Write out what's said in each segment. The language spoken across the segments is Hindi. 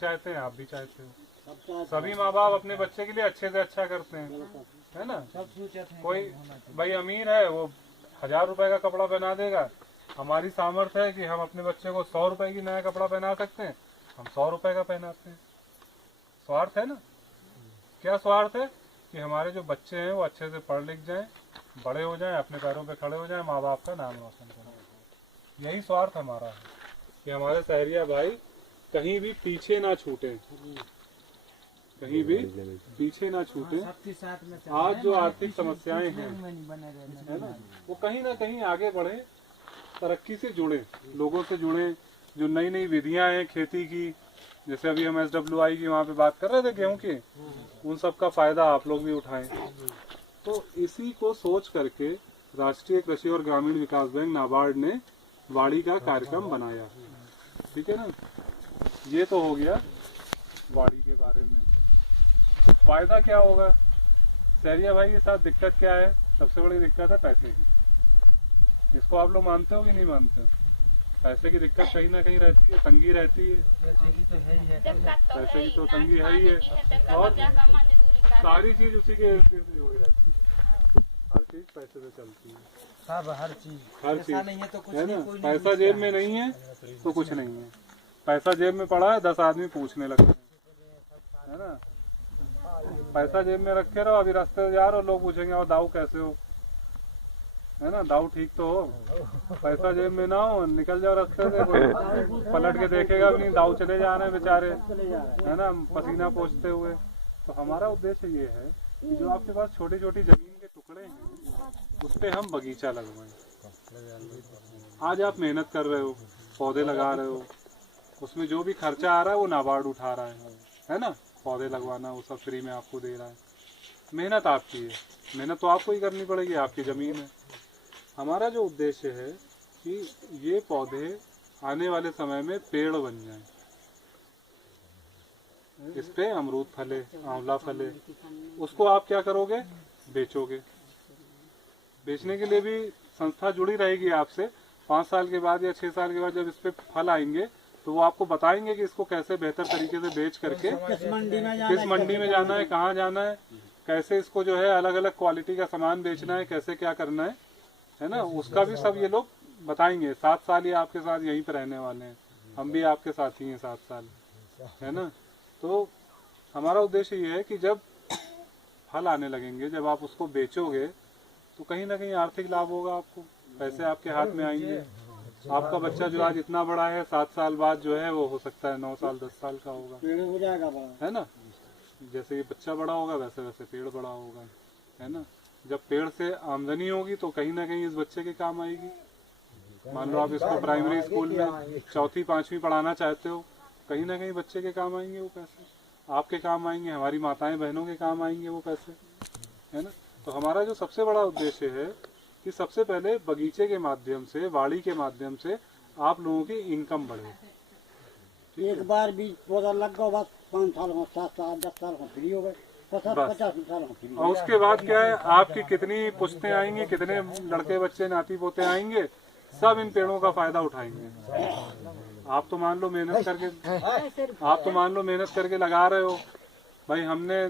चाहते हैं, आप भी चाहते हो। सभी माँ बाप अपने बच्चे के लिए अच्छे से अच्छा करते हैं, है ना। कोई भाई अमीर है, वो 1000 रुपए का कपड़ा पहना देगा। हमारी सामर्थ्य है कि हम अपने बच्चे को 100 रुपए की नया कपड़ा पहना सकते हैं, हम 100 रुपए का पहनाते हैं। स्वार्थ है ना। क्या स्वार्थ है कि हमारे जो बच्चे हैं वो अच्छे से पढ़ लिख जाएं, बड़े हो जाएं, अपने पैरों पे खड़े हो जाएं, माँ बाप का नाम रोशन करें। यही स्वार्थ हमारा है कि हमारे सहरिया भाई कहीं भी पीछे ना छूटे, कहीं भी पीछे ना छूटे। आज जो आर्थिक समस्याएं हैं, है ना कहीं आगे बढ़े, तरक्की से जुड़े, लोगों से जुड़े। जो नई नई विधियां हैं खेती की, जैसे अभी हम SWI की वहाँ पे बात कर रहे थे गेहूं की, उन सब का फायदा आप लोग भी उठाएं। तो इसी को सोच करके राष्ट्रीय कृषि और ग्रामीण विकास बैंक नाबार्ड ने वाड़ी का कार्यक्रम बनाया। ठीक है ना। ये तो हो गया वाड़ी के बारे में। फायदा क्या होगा सहरिया भाई के साथ? दिक्कत क्या है? सबसे बड़ी दिक्कत है पैसे की। इसको आप लोग मानते हो कि नहीं मानते हो? पैसे की दिक्कत कहीं ना कहीं रहती है, तंगी रहती है। पैसे की तो तंगी है ही है, और सारी चीज उसी के इर्द गिर्द हो रहती है। हर चीज पैसे से चलती है, सब हर चीज नहीं है तो कुछ है ना। नहीं, पैसा जेब में नहीं है तो कुछ नहीं है। पैसा जेब में पड़ा है 10 आदमी पूछने लगते हैं, है ना। पैसा जेब में रखे रहो, अभी रास्ते से जा रहे हो, लोग पूछेंगे और दाऊ कैसे हो, है ना। दाऊ ठीक तो हो, पैसा जेब में ना हो, निकल जाओ रास्ते से, कोई पलट के देखेगा भी नहीं, दाऊ चले जा रहे हैं बेचारे, है ना, पसीना पोंछते हुए। तो हमारा उद्देश्य ये है कि जो आपके पास छोटी छोटी जमीन के टुकड़े हैं उस पे हम बगीचा लगवाएं। आज आप मेहनत कर रहे हो, पौधे लगा रहे हो, उसमें जो भी खर्चा आ रहा है वो नाबार्ड उठा रहा है ना। पौधे लगवाना वो सब फ्री में आपको दे रहा है। मेहनत आपकी है, मेहनत तो आपको ही करनी पड़ेगी, आपकी जमीन है। हमारा जो उद्देश्य है कि ये पौधे आने वाले समय में पेड़ बन जाएं, इस पे अमरूद फले, आंवला फले। उसको आप क्या करोगे? बेचोगे। बेचने के लिए भी संस्था जुड़ी रहेगी आपसे। 5 साल के बाद या 6 साल के बाद जब इस पे फल आएंगे तो वो आपको बताएंगे कि इसको कैसे बेहतर तरीके से बेच करके किस मंडी में जाना है, कहाँ जाना है, कैसे इसको जो है अलग अलग क्वालिटी का सामान बेचना है, कैसे क्या करना है ना। उसका भी सब ये लोग बताएंगे। 7 साल ये आपके साथ यहीं पे रहने वाले हैं, हम भी आपके साथ ही हैं 7 साल, है ना। तो हमारा उद्देश्य ये है कि जब फल आने लगेंगे, जब आप उसको बेचोगे तो कहीं ना कहीं आर्थिक लाभ होगा आपको, पैसे आपके हाथ में आएंगे। आपका बच्चा जो आज इतना बड़ा है, 7 साल बाद जो है वो हो सकता है 9 साल 10 साल का होगा, पेड़ हो जाएगा बड़ा, है ना। जैसे ये बच्चा बड़ा होगा वैसे वैसे पेड़ बड़ा होगा, है ना। जब पेड़ से आमदनी होगी तो कहीं ना कहीं इस बच्चे के काम आएगी। मान लो आप इसको प्राइमरी स्कूल में 4वीं 5वीं पढ़ाना चाहते हो, कहीं ना कहीं बच्चे के काम आएंगे वो पैसे, आपके काम आएंगे, हमारी माताएं बहनों के काम आएंगे वो पैसे, है ना। तो हमारा जो सबसे बड़ा उद्देश्य है कि सबसे पहले बगीचे के माध्यम से, वाड़ी के माध्यम से आप लोगों की इनकम बढ़े। एक बार भी पौधा लग गया, बस 5 साल में 7 साल 10 साल में फ्री हो गए, 50 साल में फ्री। और उसके बाद क्या है, आपकी कितनी पुश्तें आएंगी, कितने लड़के बच्चे नाती पोते आएंगे, सब इन पेड़ों का फायदा उठाएंगे। आप तो मान लो मेहनत करके लगा रहे हो भाई, हमने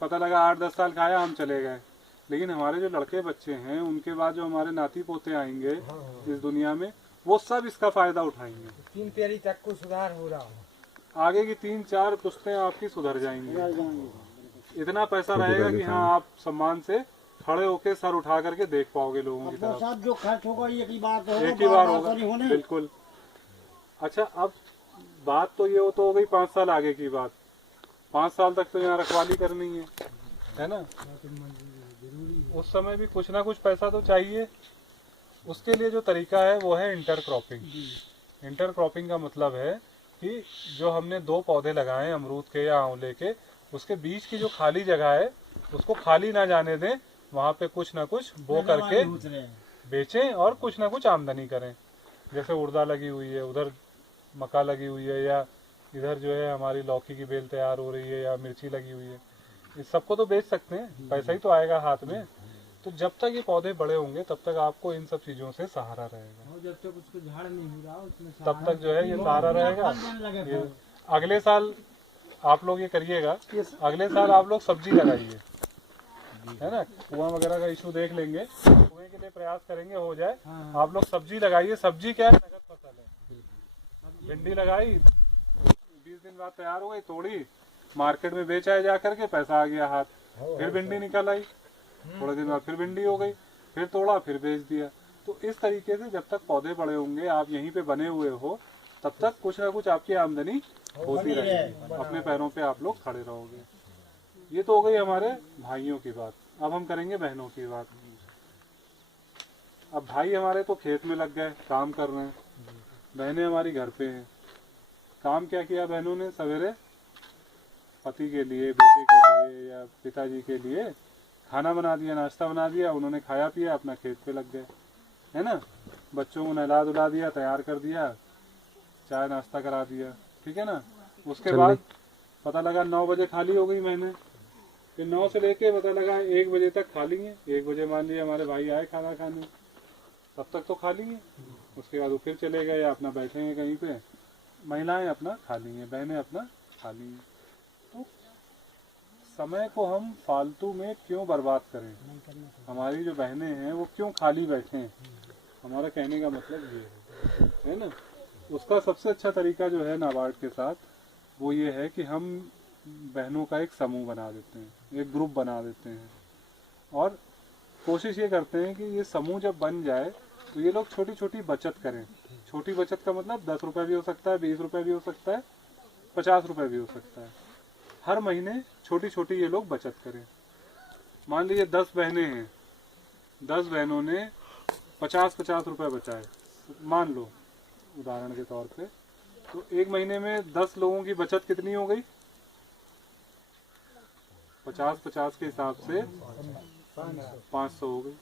पता लगा 8-10 साल खाया, हम चले गए, लेकिन हमारे जो लड़के बच्चे हैं उनके बाद जो हमारे नाती पोते आएंगे इस दुनिया में, वो सब इसका फायदा उठाएंगे। 3 पीढ़ी तक को सुधार हो रहा है, आगे की 3-4 पुश्तें आपकी सुधर जाएंगी। इतना पैसा रहेगा कि हाँ आप सम्मान से खड़े होके सर उठा करके देख पाओगे लोगों की तरफ। जो खर्च होगा एक ही बार होगा, बिल्कुल। अच्छा, अब बात तो ये तो हो गई 5 साल आगे की बात। 5 साल तक तो यहाँ रखवाली करनी है ना। उस समय भी कुछ ना कुछ पैसा तो चाहिए। उसके लिए जो तरीका है वो है इंटरक्रॉपिंग। इंटरक्रॉपिंग का मतलब है कि जो हमने 2 पौधे लगाए अमरूद के या आंवले के, उसके बीच की जो खाली जगह है उसको खाली ना जाने दें, वहाँ पे कुछ ना कुछ बो करके बेचें और कुछ ना कुछ आमदनी करें। जैसे उड़दा लगी हुई है, उधर मक्का लगी हुई है, या इधर जो है हमारी लौकी की बेल तैयार हो रही है, या मिर्ची लगी हुई है, इस सबको तो बेच सकते हैं, पैसा ही तो आएगा हाथ में। तो जब तक ये पौधे बड़े होंगे तब तक आपको इन सब चीजों से सहारा रहेगा, जब तक उसको झाड़ नहीं हो रहा उसमें तब तक जो है ये सहारा रहेगा। अगले साल आप लोग ये करिएगा, अगले साल आप लोग सब्जी लगाइए, है ना। कुआं वगैरह का इशू देख लेंगे, कुएं के लिए प्रयास करेंगे हो जाए। आप लोग सब्जी लगाइए। सब्जी क्या है, नगद फसल है। भिंडी लगाई, 20 दिन बाद तैयार हो गई, तोड़ी, मार्केट में बेच आए जा करके, पैसा आ गया हाथ। फिर भिंडी निकल आई, थोड़े दिन बाद फिर भिंडी हो गई, फिर तोड़ा, फिर बेच दिया। तो इस तरीके से जब तक पौधे बड़े होंगे, आप यहीं पे बने हुए हो, तब तक कुछ ना कुछ आपकी आमदनी होती रहेगी, अपने पैरों पे आप लोग खड़े रहोगे। ये तो हो गई हमारे भाइयों की बात। अब हम करेंगे बहनों की बात। अब भाई हमारे तो खेत में लग गए, काम कर रहे हैं, बहनें हमारी घर पे हैं। काम क्या किया बहनों ने, सवेरे पति के लिए, बेटे के लिए या पिताजी के लिए खाना बना दिया, नाश्ता बना दिया, उन्होंने खाया पिया, अपना खेत पे लग गए, है ना। बच्चों को नहला धुला दिया, तैयार कर दिया, चाय नाश्ता करा दिया, ठीक है ना। उसके बाद पता लगा 9 बजे खाली हो गई महीने, फिर 9 से लेके पता लगा 1 बजे तक खाली है। 1 बजे मान लिया हमारे भाई आए खाना खाने, तब तक तो खाली है। उसके बाद वो फिर चले गए, अपना बैठेंगे कहीं पे, महिलाएं अपना खाली हैं, बहनें अपना खाली हैं। तो समय को हम फालतू में क्यों बर्बाद करें, हमारी जो बहनें हैं वो क्यों खाली बैठें, हमारा कहने का मतलब ये है ना। उसका सबसे अच्छा तरीका जो है नाबार्ड के साथ, वो ये है कि हम बहनों का एक समूह बना देते हैं, एक ग्रुप बना देते हैं, और कोशिश ये करते हैं कि ये समूह जब बन जाए तो ये लोग छोटी छोटी बचत करें। छोटी बचत का मतलब 10 रुपए भी हो सकता है, 20 रुपए भी हो सकता है, 50 रुपए भी हो सकता है। हर महीने छोटी छोटी ये लोग बचत करें। मान लीजिए 10 बहनें हैं, 10 बहनों ने 50-50 रुपए बचाए, मान लो उदाहरण के तौर पे, तो एक महीने में 10 लोगों की बचत कितनी हो गई, 50-50 के हिसाब से 500 हो गई,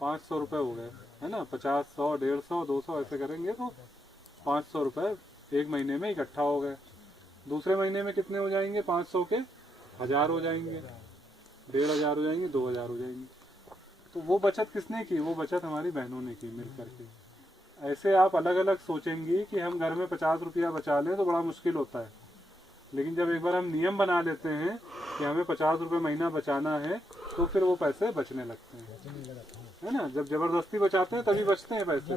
500 रुपए हो गए, है ना। 50, 100, 150, 200 ऐसे करेंगे तो 500 रुपए एक महीने में इकट्ठा हो गए। दूसरे महीने में कितने हो जाएंगे, 500 के 1000 हो जाएंगे, 1500 हो जाएंगे, 2000 हो जाएंगे। तो वो बचत किसने की, वो बचत हमारी बहनों ने की मिल करके। ऐसे आप अलग अलग सोचेंगी कि हम घर में 50 रुपया बचा लें तो बड़ा मुश्किल होता है, लेकिन जब एक बार हम नियम बना लेते हैं कि हमें 50 रुपये महीना बचाना है, तो फिर वो पैसे बचने लगते हैं, है ना। जब जबरदस्ती बचाते हैं तभी बचते हैं पैसे,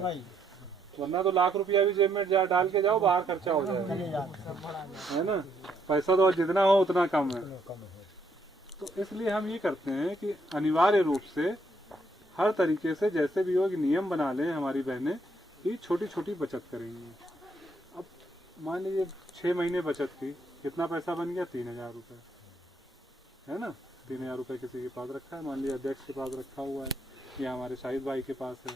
वरना तो लाख रुपया भी जेब में डाल के जाओ, बाहर खर्चा हो जाएगा, है ना। पैसा तो जितना हो उतना कम है। तो इसलिए हम ये करते हैं कि अनिवार्य रूप से हर तरीके से जैसे भी हो कि नियम बना लें हमारी बहनें कि छोटी छोटी बचत करेंगी। अब मान लीजिए 6 महीने बचत की, कितना पैसा बन गया, 3000 रुपये, है ना। 3000 रुपये किसी के पास रखा है, मान लीजिए अध्यक्ष के पास रखा हुआ है, या हमारे शाहिद भाई के पास है।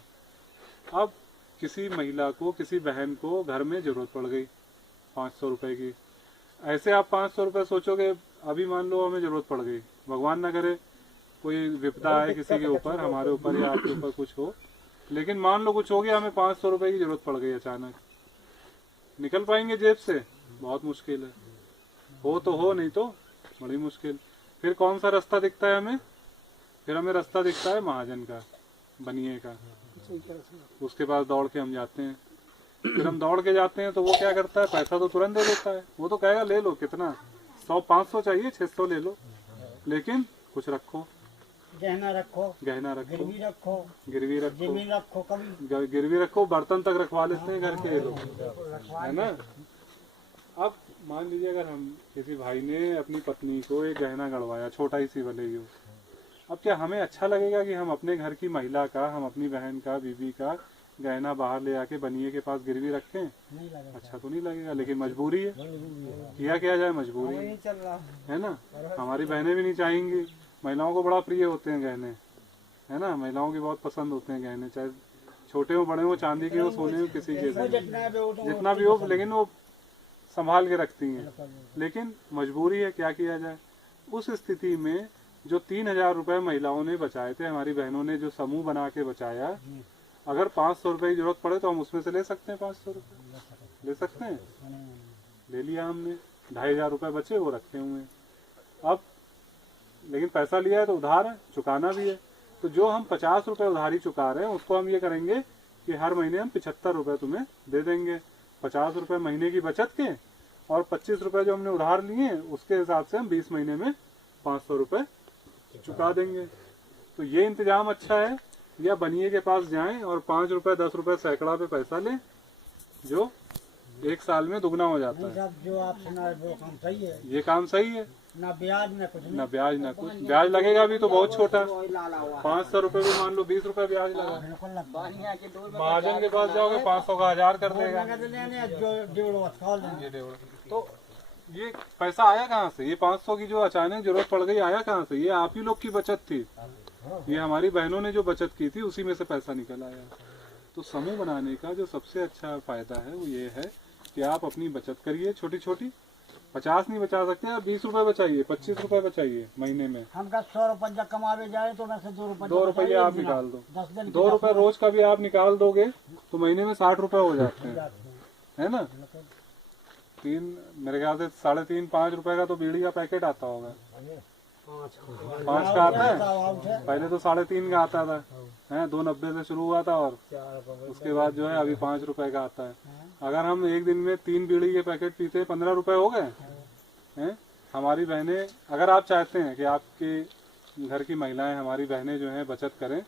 अब किसी महिला को, किसी बहन को घर में जरूरत पड़ गई 500 रुपये की, ऐसे आप 500 रुपये सोचोगे, अभी मान लो हमें जरूरत पड़ गई, भगवान न करे कोई विपदा आए किसी के ऊपर, हमारे ऊपर या आपके ऊपर कुछ हो, लेकिन मान लो कुछ हो गया, हमें 500 रुपये की जरूरत पड़ गई अचानक, निकल पाएंगे जेब से, बहुत मुश्किल है। हो तो हो, नहीं तो बड़ी मुश्किल। फिर कौन सा रास्ता दिखता है हमें, फिर हमें रास्ता दिखता है महाजन का, बनिए का, उसके पास दौड़ के हम जाते हैं। फिर हम दौड़ के जाते हैं तो वो क्या करता है, पैसा तो तुरंत दे देता है। वो तो कहेगा ले लो, कितना 100-500 चाहिए, 600 ले लो, लेकिन कुछ रखो, गहना रखो, गिरवी रखो, जमीन रखो, कभी गिरवी रखो, बर्तन तक रखवा लेते हैं घर के ये लोग, है ना। अब मान लीजिए अगर हम किसी भाई ने अपनी पत्नी को एक गहना गड़वाया, छोटा ही सी भले ही हो, अब क्या हमें अच्छा लगेगा कि हम अपने घर की महिला का, हम अपनी बहन का, बीबी का गहना बाहर ले आके बनिए के पास गिरवी रखें? अच्छा तो नहीं लगेगा, लेकिन मजबूरी है, किया जाए, मजबूरी है ना। हमारी बहनें भी नहीं चाहेंगी, महिलाओं को बड़ा प्रिय होते हैं गहने, है ना। महिलाओं की बहुत पसंद होते हैं गहने, चाहे छोटे हो बड़े हो, चांदी के हो, सोने हो, किसी के जितना भी हो, लेकिन वो संभाल के रखती हैं। लेकिन मजबूरी है, क्या किया जाए। उस स्थिति में जो 3000 रुपये महिलाओं ने बचाए थे, हमारी बहनों ने जो समूह बना के बचाया, अगर 500 रुपये की जरूरत पड़े तो हम उसमें से ले सकते हैं, 500 रुपये ले सकते हैं, ले लिया हमने, 2500 रुपये बचे, वो रखे हुए हैं। अब लेकिन पैसा लिया है तो उधार है, चुकाना भी है, तो जो हम 50 रुपये उधारी चुका रहे हैं उसको हम ये करेंगे कि हर महीने हम 75 रुपये तुम्हें दे देंगे। 50 रुपये महीने की बचत के और 25 रुपए जो हमने उधार लिए उसके हिसाब से हम 20 महीने में 500 रुपए चुका देंगे। तो ये इंतजाम अच्छा है। या बनिए के पास जाएं और 5 रुपए 10 रुपए सैकड़ा पे पैसा लें, जो 1 साल में दुगना हो जाता है। साहब जो आप सुना वो काम सही है, ये काम सही है। ना ब्याज ना कुछ ना ब्याज ना कुछ, ब्याज लगेगा भी तो बहुत छोटा, 500 रुपए भी मान लो 20 रुपए ब्याज लगा। बिल्कुल लगता है। महाजन के पास जाओगे 500 का 1000 कर देगा। तो ये पैसा आया कहाँ से? ये 500 की जो अचानक जरूरत पड़ गई आया कहाँ से? ये आप ही लोग की बचत थी, ये हमारी बहनों ने जो बचत की थी उसी में से पैसा निकल आया। तो समूह बनाने का जो सबसे अच्छा फायदा है वो ये है कि आप अपनी बचत करिए छोटी छोटी। 50 नहीं बचा सकते आप 20 रुपए बचाइए, 25 रुपए बचाइए महीने में। हम 100 रुपया कमावे जाए तो मैं से 2 रुपये आप निकाल दो, 10 दिन 2 रुपए रोज का भी आप निकाल दोगे तो महीने में 60 रुपए हो जाते हैं, है ना। मेरे ख्याल से 3.5-5 रुपए का तो बीड़ी का पैकेट आता होगा। 5 का आता है, पहले तो 3.5 का आता था, है 2.90 से शुरू हुआ था और उसके बाद जो है अभी 5 रुपए का आता है। अगर हम एक दिन में 3 बीड़ी के पैकेट पीते 15 रुपए हो गए हैं। हमारी बहनें, अगर आप चाहते हैं कि आपके घर की महिलाएं हमारी बहनें जो हैं बचत करें,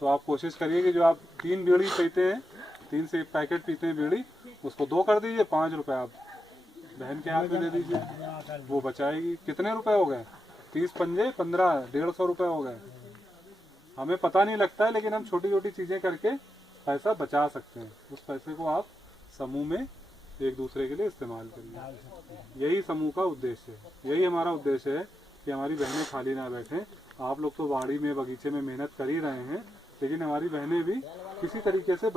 तो आप कोशिश करिए कि जो आप 3 बीड़ी पीते हैं, 3 से पैकेट पीते हैं बीड़ी, उसको 2 कर दीजिए, 5 रुपए आप बहन के हाथ में दे दीजिए, वो बचाएगी। कितने रुपए हो गए? 30 पंजे 15, 150 रुपए हो गए। हमें पता नहीं लगता है, लेकिन हम छोटी छोटी चीजें करके पैसा बचा सकते हैं। उस पैसे को आप समूह में एक दूसरे के लिए इस्तेमाल करिए। यही समूह का उद्देश्य है, यही हमारा उद्देश्य है कि हमारी बहनें खाली ना बैठें। आप लोग तो बाड़ी में बगीचे में मेहनत कर ही रहे हैं, लेकिन हमारी बहनें भी किसी तरीके से